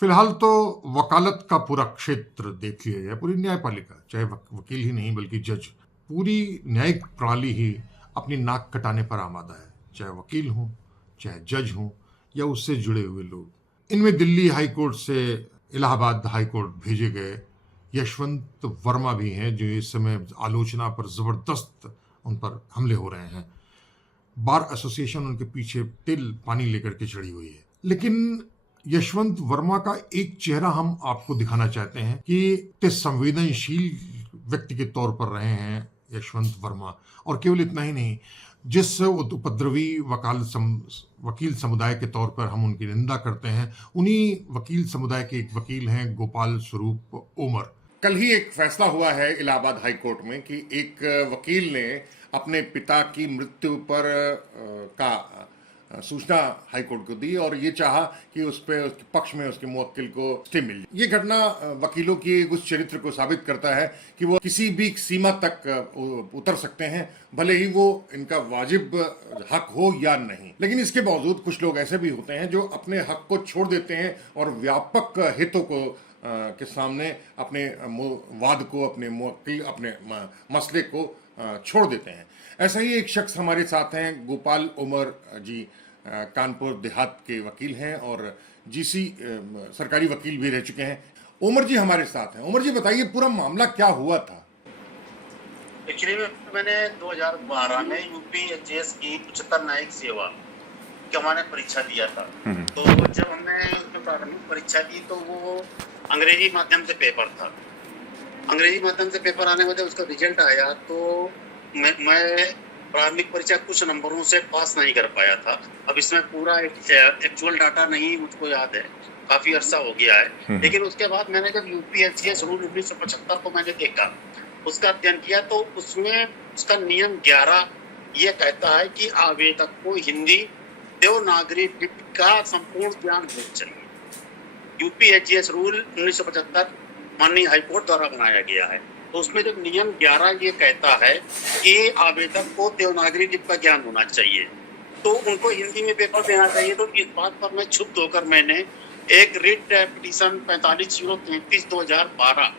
फिलहाल तो वकालत का पूरा क्षेत्र देख लिया जाए, पूरी न्यायपालिका, चाहे वकील ही नहीं बल्कि जज, पूरी न्यायिक प्रणाली ही अपनी नाक कटाने पर आमादा है, चाहे वकील हों, चाहे जज हों या उससे जुड़े हुए लोग। इनमें दिल्ली हाई कोर्ट से इलाहाबाद हाई कोर्ट भेजे गए यशवंत वर्मा भी हैं, जो इस समय आलोचना पर जबरदस्त उन पर हमले हो रहे हैं। बार एसोसिएशन उनके पीछे तिल पानी लेकर के चढ़ी हुई है। लेकिन यशवंत वर्मा का एक चेहरा हम आपको दिखाना चाहते हैं कि संवेदनशील व्यक्ति के तौर पर रहे हैं यशवंत वर्मा। और केवल इतना ही नहीं, जिस उपद्रवी वकील समुदाय के तौर पर हम उनकी निंदा करते हैं, उन्हीं वकील समुदाय के एक वकील हैं गोपाल स्वरूप ओमर। कल ही एक फैसला हुआ है इलाहाबाद हाई कोर्ट में कि एक वकील ने अपने पिता की मृत्यु पर सूचना हाई कोर्ट को दी और ये चाहा कि उस पे उसके पक्ष में उसके मुवक्किल को स्टे मिल जाए। ये घटना वकीलों की उस चरित्र को साबित करता है कि वो किसी भी सीमा तक उतर सकते हैं, भले ही वो इनका वाजिब हक हो या नहीं। लेकिन इसके बावजूद कुछ लोग ऐसे भी होते हैं जो अपने हक को छोड़ देते हैं और व्यापक हितों को के सामने अपने वाद को, अपने मुवक्किल, अपने मसले को छोड़ देते हैं। ऐसा ही एक शख्स हमारे साथ हैं, गोपाल ओमर जी, कानपुर देहात के वकील हैं और जीसी सरकारी वकील भी रह चुके हैं। ओमर जी हमारे साथ हैं। ओमर जी बताइए, पूरा मामला क्या हुआ था? एक्चुअली मैंने 2012 में यूपीएचएस की उच्चतर न्यायिक सेवा की मैंने परीक्षा दिया था। तो जब हमने उसमें प्रारंभिक परीक्षा दी तो वो अंग्रेजी माध्यम से पेपर था। अंग्रेजी माध्यम से पेपर आने के बाद उसका रिजल्ट आया तो मैं प्रारंभिक परीक्षा कुछ नंबरों से पास नहीं कर पाया था। अब इसमें पूरा एक्चुअल डाटा नहीं मुझको याद है, काफी अरसा हो गया है। लेकिन उसके बाद मैंने जब यूपीएचएस रूल 1975 को मैंने देखा, उसका अध्ययन किया, तो उसमें उसका नियम 11 ये कहता है कि आवेदक को हिंदी देवनागरी लिपि का संपूर्ण ज्ञान होना चाहिए। यूपीएचएस रूल 1975 माननीय हाईकोर्ट द्वारा बनाया गया है। तो उसमें जब नियम 11 ये कहता है कि आवेदक को देवनागरी लिपि का ज्ञान होना चाहिए, तो उनको हिंदी में पेपर देना चाहिए। तो इस बात पर मैं क्षुब्ध होकर मैंने एक रिट पिटीशन 45-033/2012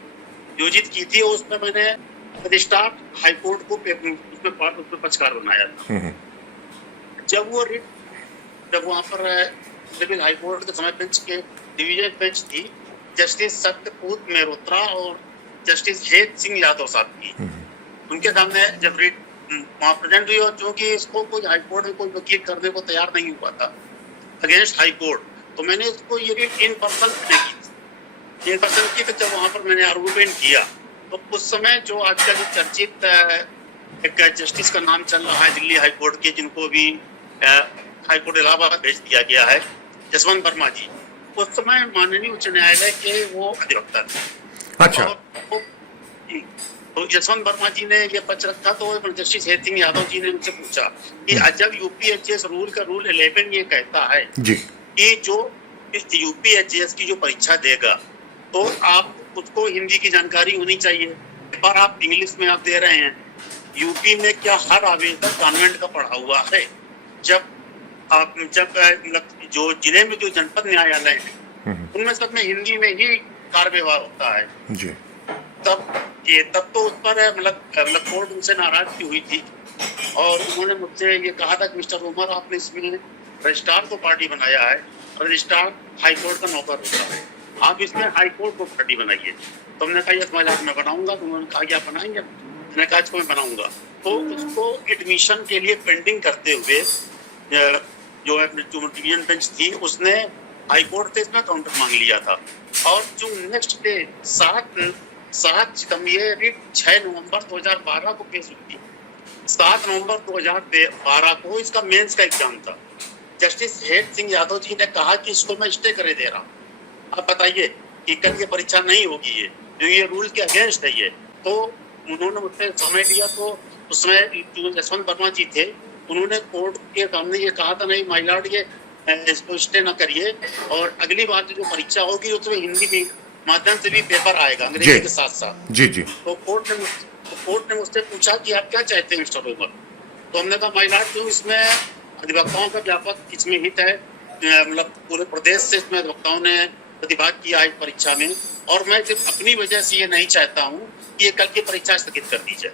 योजित की थी। उसमें मैंने रजिस्ट्रार हाईकोर्ट को उसमें पक्षकार बनाया था। जब वो रिट, जब वहाँ पर सिविल हाईकोर्ट के समय बेंच के डिवीजन बेंच थी, जस्टिस सत्यपूत मेहरोत्रा और जस्टिस हेत सिंह यादव साहब की, उनके सामने जब रिट वहाँ प्रेजेंट हुई और चूंकि इसको कोई हाईकोर्ट में कोई वकील करने को तैयार नहीं हुआ था अगेंस्ट हाईकोर्ट, तो मैंने इसको ये रिट इन पर्सन की तो जब वहाँ पर मैंने आर्गुमेंट किया तो उस समय जो आजकल जो चर्चित एक जस्टिस का नाम चल रहा है दिल्ली हाईकोर्ट के, जिनको भी हाईकोर्ट इलाहाबाद भेज दिया गया है, यशवंत वर्मा जी, उस समय माननीय उच्च न्यायालय के वो अधिवक्ता थे। अच्छा। तो यशवंत वर्मा जी ने ये पक्ष रखा, तो जस्टिस हेत सिंह यादव जी ने उनसे पूछा कि जब यूपीएचएस रूल का रूल 11 ये कहता है जी कि जो इस यूपीएचएस की जो परीक्षा देगा तो आप उसको हिंदी की जानकारी होनी चाहिए, पर आप इंग्लिश में आप दे रहे हैं। यूपी में क्या हर आवेदक कॉन्वेंट का पढ़ा हुआ है? जब जो जिले में जो जनपद न्यायालय है उनमें सब में हिंदी में ही कार्य व्यवहार होता है जी। तब तो उस पर मतलब कोर्ट उनसे नाराज की हुई थी और उन्होंने मुझसे ये कहा था कि मिस्टर उमर, आपने इसमें रजिस्ट्रार को पार्टी बनाया है, रजिस्ट्रार हाईकोर्ट का नौकर होता है, आप इसमें हाईकोर्ट को पार्टी बनाइए। तो हमने कहा यस मैं बनाऊंगा। तो उन्होंने कहा कि आप बनाएंगे? मैंने कहा इसको मैं बनाऊंगा। तो उसको एडमिशन के लिए पेंडिंग करते हुए जो डिवीजन बेंच थी उसने हाईकोर्ट से इसमें काउंटर मांग लिया था और जो नेक्स्ट डे 6 नवंबर 2012 को पेश हुई थी। 7 नवंबर 2012 को इसका मेंस का एग्जाम था। जस्टिस हेत सिंह यादव जी ने कहा कि इसको मैं स्टे करे दे रहा हूँ, आप बताइए कि कल ये परीक्षा नहीं होगी, ये रूल के अगेंस्ट है ये। तो उन्होंने मुझसे समय लिया। तो उसमें जो यशवंत वर्मा जी थे उन्होंने कोर्ट के सामने ये कहा था, नहीं माय लॉर्ड, ये इसको स्टे न करिए और अगली बार जो परीक्षा होगी उसमें हिंदी में माध्यम से भी पेपर आएगा अंग्रेजी के साथ साथ। जी जी। तो कोर्ट ने मुझसे पूछा कि आप क्या चाहते हैं मिस्टर उमर? तो हमने कहा माय लॉर्ड, क्यों इसमें अधिवक्ताओं का व्यापक इसमें हित है, मतलब पूरे प्रदेश से इसमें अधिवक्ताओं ने प्रतिभाग किया इस परीक्षा में, और मैं सिर्फ अपनी वजह से ये नहीं चाहता हूँ कि ये कल की परीक्षा स्थगित कर दी जाए।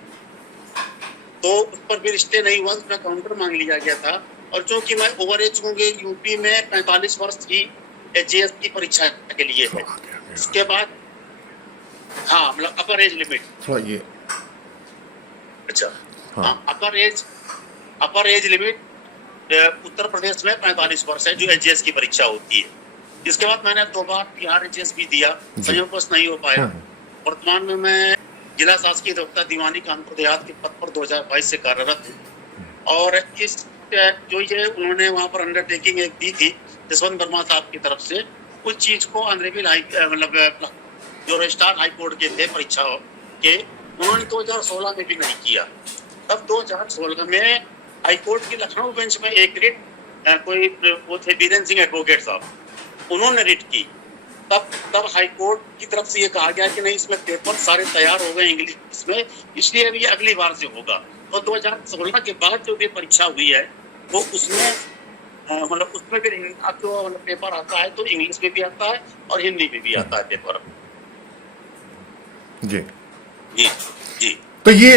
तो उस पर भी रिश्ते नहीं हुआ, उसमें काउंटर मांग लिया गया था। और चूंकि मैं ओवर एज हूँ, यूपी में 45 वर्ष की एचएएस की परीक्षा के लिए है। इसके बाद हाँ, मतलब अपर एज लिमिट, ये अच्छा हाँ। हाँ, अपर एज लिमिट उत्तर प्रदेश में 45 वर्ष है जो एचएएस की परीक्षा होती है। इसके बाद मैंने 2 बार बिहार एचएएस भी दिया, संयोगवश नहीं हो पाया। वर्तमान में मैं जिला शासकीय अधिवक्ता दीवानी कानपुर देहात के पद पर 2022 से कार्यरत हूँ। और इस जो ये उन्होंने वहाँ पर अंडरटेकिंग एक दी थी जसवंत वर्मा साहब की तरफ से, उस चीज को ऑनरेबल मतलब जो रजिस्ट्रार हाई कोर्ट के थे परीक्षा के, उन्होंने 2016 में भी नहीं किया। तब 2016 में हाई कोर्ट की लखनऊ बेंच में एक रिट कोई वो थे बीरेन सिंह एडवोकेट साहब, उन्होंने रिट की। तब हाई कोर्ट की तरफ से ये कहा गया कि नहीं, इसमें पेपर सारे तैयार हो गए इंग्लिश में, इसलिए अभी अगली बार से होगा। तो 2016 के बाद जो भी परीक्षा हुई है वो उसमें मतलब उसमें फिर अब जो मतलब पेपर आता है तो इंग्लिश में भी आता है और हिंदी में भी आता है पेपर। जी जी जी। तो ये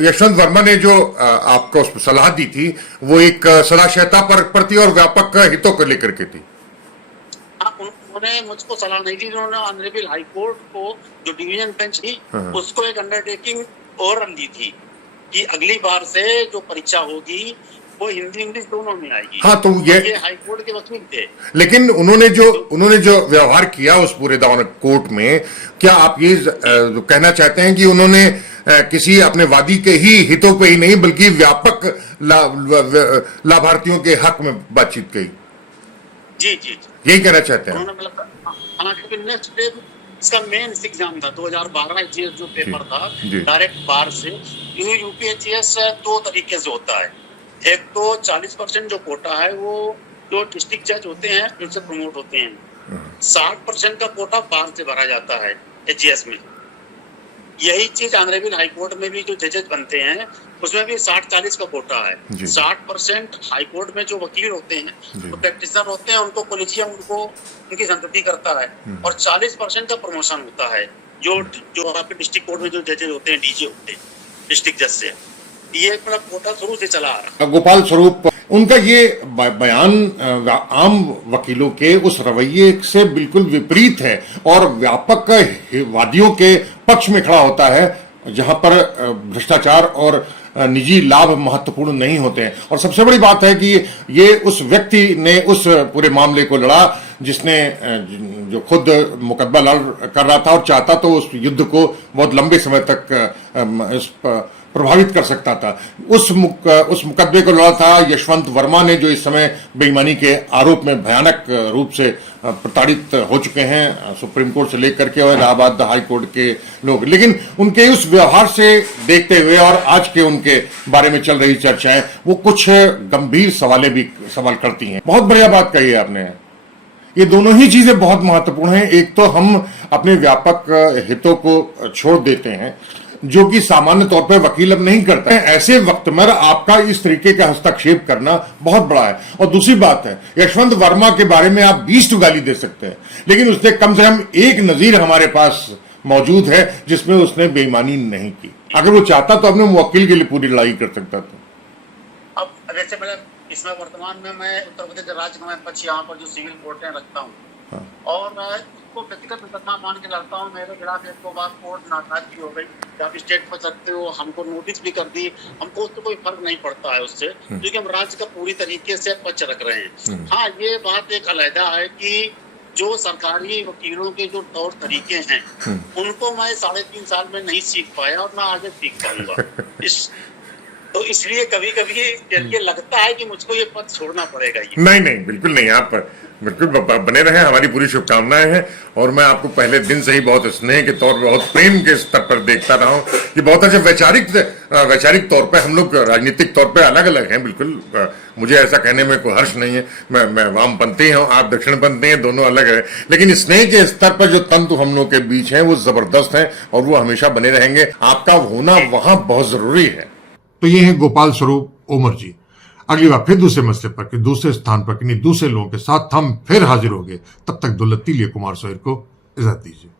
यशवंत वर्मा ने जो आपको सलाह दी थी वो एक सदाशयता पर थी और व्यापक हितों को लेकर के थी। हाँ, उन्होंने मुझको सलाह नहीं दी, उन्होंने ऑनरेबल हाई कोर्ट को जो डिवीजन बेंच थी उसको एक अंडरटेकिंग और दी थी कि अगली बार से जो परीक्षा होगी वो हिंदी इंग्लिश दोनों में आएगी। हाँ, तो ये हाई कोर्ट के वकील थे। लेकिन उन्होंने जो व्यवहार किया उस पूरे दौरान कोर्ट में, क्या आप ये कहना चाहते हैं कि उन्होंने किसी अपने वादी के ही हितों पे ही नहीं बल्कि व्यापक लाभार्थियों के हक में बातचीत की? जी जी जी, यही कहना चाहते हैं? मतलब नेक्स्ट डे इसका मेन एग्जाम था 2012 एचएएस जो पेपर था डायरेक्ट बार से। यूपी एचएएस 2 तरीके से होता है। एक तो 40% जो कोटा है वो जो डिस्ट्रिक्ट जज होते हैं उनसे प्रमोट होते हैं। 60% का कोटा बाहर से भरा जाता है एचएएस में। यही चीज ऑनरेबल हाई कोर्ट में भी जो जजेस बनते हैं उसमें भी 60-40 का कोटा है। 60% हाई कोर्ट में जो वकील होते हैं, जो प्रैक्टिशनर होते हैं, उनको कोलिजियम उनकी संतुष्टि करता है, और 40% का प्रमोशन होता है जो आपके डिस्ट्रिक्ट कोर्ट में जो जजेस होते हैं, डीजे होते हैं डिस्ट्रिक्ट जज से। ये मतलब कोटा शुरू से चला आ रहा है। गोपाल स्वरूप, उनका ये बयान आम वकीलों के उस रवैये से बिल्कुल विपरीत है और व्यापक वादियों के पक्ष में खड़ा होता है, जहां पर भ्रष्टाचार और निजी लाभ महत्वपूर्ण नहीं होते हैं। और सबसे बड़ी बात है कि ये उस व्यक्ति ने उस पूरे मामले को लड़ा जिसने जो खुद मुकदमा लड़ कर रहा था और चाहता तो उस युद्ध को बहुत लंबे समय तक प्रभावित कर सकता था। उस मुकदमे को लड़ा था यशवंत वर्मा ने, जो इस समय बेईमानी के आरोप में भयानक रूप से प्रताड़ित हो चुके हैं सुप्रीम कोर्ट से लेकर के और इलाहाबाद हाई कोर्ट के लोग। लेकिन उनके उस व्यवहार से देखते हुए और आज के उनके बारे में चल रही चर्चाएं वो कुछ गंभीर सवाल करती हैं। बहुत बढ़िया बात कही है आपने। ये दोनों ही चीजें बहुत महत्वपूर्ण हैं। एक तो हम अपने व्यापक हितों को छोड़ देते हैं जो कि सामान्य तौर पर वकील अब नहीं करता है। ऐसे वक्त में आपका इस तरीके का हस्तक्षेप करना बहुत बड़ा है। और दूसरी बात है, यशवंत वर्मा के बारे में आप 20 गाली दे सकते हैं, लेकिन उसने कम से कम एक नजीर हमारे पास मौजूद है जिसमें उसने बेईमानी नहीं की। अगर वो चाहता तो अपने वकील के लिए पूरी लड़ाई कर सकता था। अब जैसे मतलब इसमें वर्तमान में मैं उत्तर प्रदेश राज्य में पक्ष यहाँ पर जो सिविल कोर्टें रखता हूँ, और मैं इसको व्यक्तिगत मुकदमा मान के लड़ता हूँ। मेरे खिलाफ 1-2 बार कोर्ट नाराजगी हो गई, आप स्टेट पर सकते हो, हमको नोटिस भी कर दी, हमको उससे कोई फर्क नहीं पड़ता है उससे, क्योंकि हम राज्य का पूरी तरीके से पक्ष रख रहे हैं। हाँ, ये बात एक अलहदा है कि जो सरकारी वकीलों के जो तौर तरीके हैं उनको मैं 3.5 साल में नहीं सीख पाया और ना आगे सीख पाऊंगा। तो इसलिए कभी कभी ये लगता है कि मुझको ये पद छोड़ना पड़ेगा। ये नहीं, बिल्कुल नहीं। आप बिल्कुल बने रहे, हमारी पूरी शुभकामनाएं हैं। और मैं आपको पहले दिन से ही बहुत स्नेह के तौर पर, बहुत प्रेम के स्तर पर देखता रहा हूं कि बहुत अच्छे वैचारिक तौर पे हम लोग राजनीतिक तौर पे अलग अलग हैं। बिल्कुल मुझे ऐसा कहने में कोई हर्ष नहीं है। मैं वामपंथी हूं, आप दक्षिणपंथी हैं, दोनों अलग है, लेकिन स्नेह के स्तर पर जो तंतु हम लोग के बीच है वो जबरदस्त है और वो हमेशा बने रहेंगे। आपका होना वहां बहुत जरूरी है। तो ये है गोपाल स्वरूप ओमर जी। अगली बार फिर दूसरे मसले पर कि दूसरे स्थान पर किन्हीं दूसरे लोगों के साथ हम फिर हाजिर होंगे। तब तक दुल्लती लिए कुमार सोहर को इजाजत दीजिए।